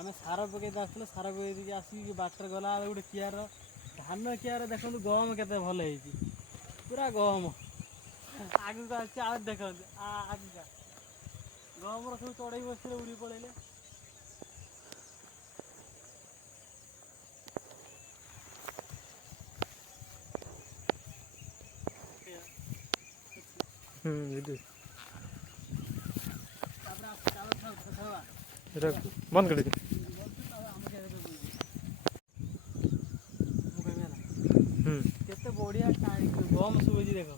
आम सार पकई आसो सार पकई आसिक बाटर गला गोटे कियार धान कियार देखो गहम के भल पूरा गहम आगे देखते आगे गहम सब चढ़ई बस उड़ी पड़े बंद कर केते बढ़िया गम शुभे देख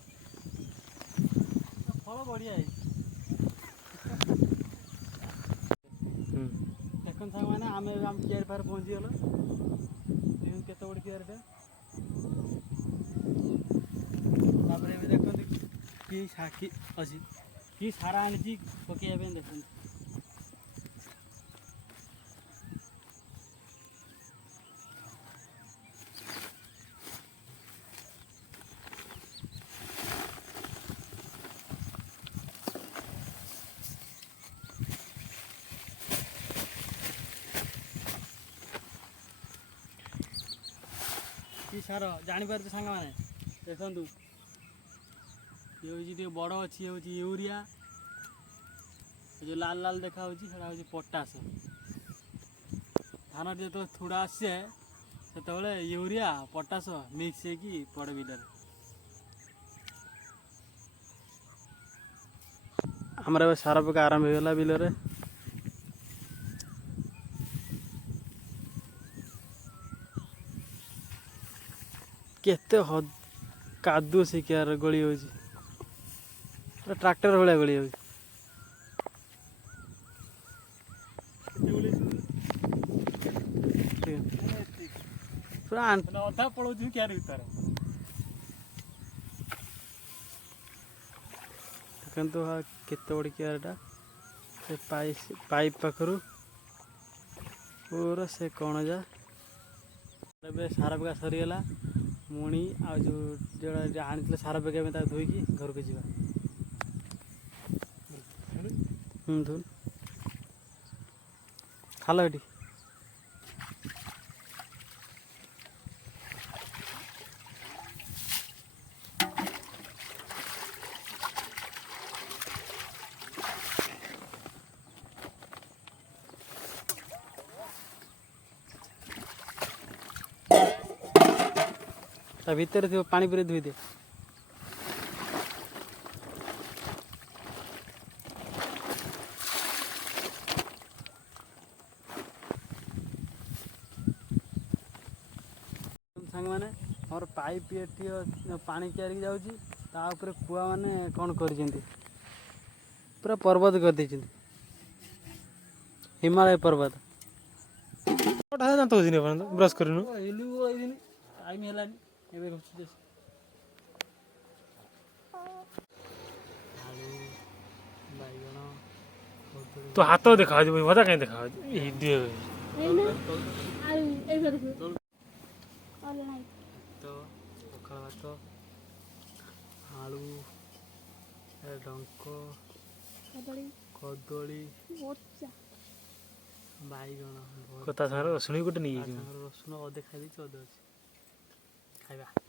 फल बढ़िया देख साग मैंने आम कियार पार पहुँची गल केते बड़ कियार देखते कि साखी अच्छी कि सारा आनी पकड़ा देखते कि सार जापर सांग मैंने देखु ये हूँ बड़ अच्छी हूँ यूरिया जो लाल लाल देखा हूँ पोटास धान जो थोड़ा आसे से यूरिया पोटास मिक्स हो पड़े बिल आमर सार पका आरंभ होगा बिल केते कादू से कियार गली हो ट्रैक्टर भाया गली हो पूरा अधा पड़ो क्या भर देखो हाँ केते बड़ी कियारटा से पाइप पाखर पूरा से कौन जा सार पका सरीगला मुणी आ जो आनी सार पकड़ धोईकी घर को जावा धुन खाल ये भितर थी पानी पूरे धोई दे सांग मैंने मोर पाइप ये पानी कियार जाऊपर कुआ मैंने कौन कर पूरा पर्वत कर दे हिमालय पर्वत ब्रश कर टाइम है तो हाथ देखा मजा कहीं देखा पखाल भात आलू डंक कदली बैगण रसुण गोटे नहीं रसुण अधे खाई अधे अच्छे खाଇବା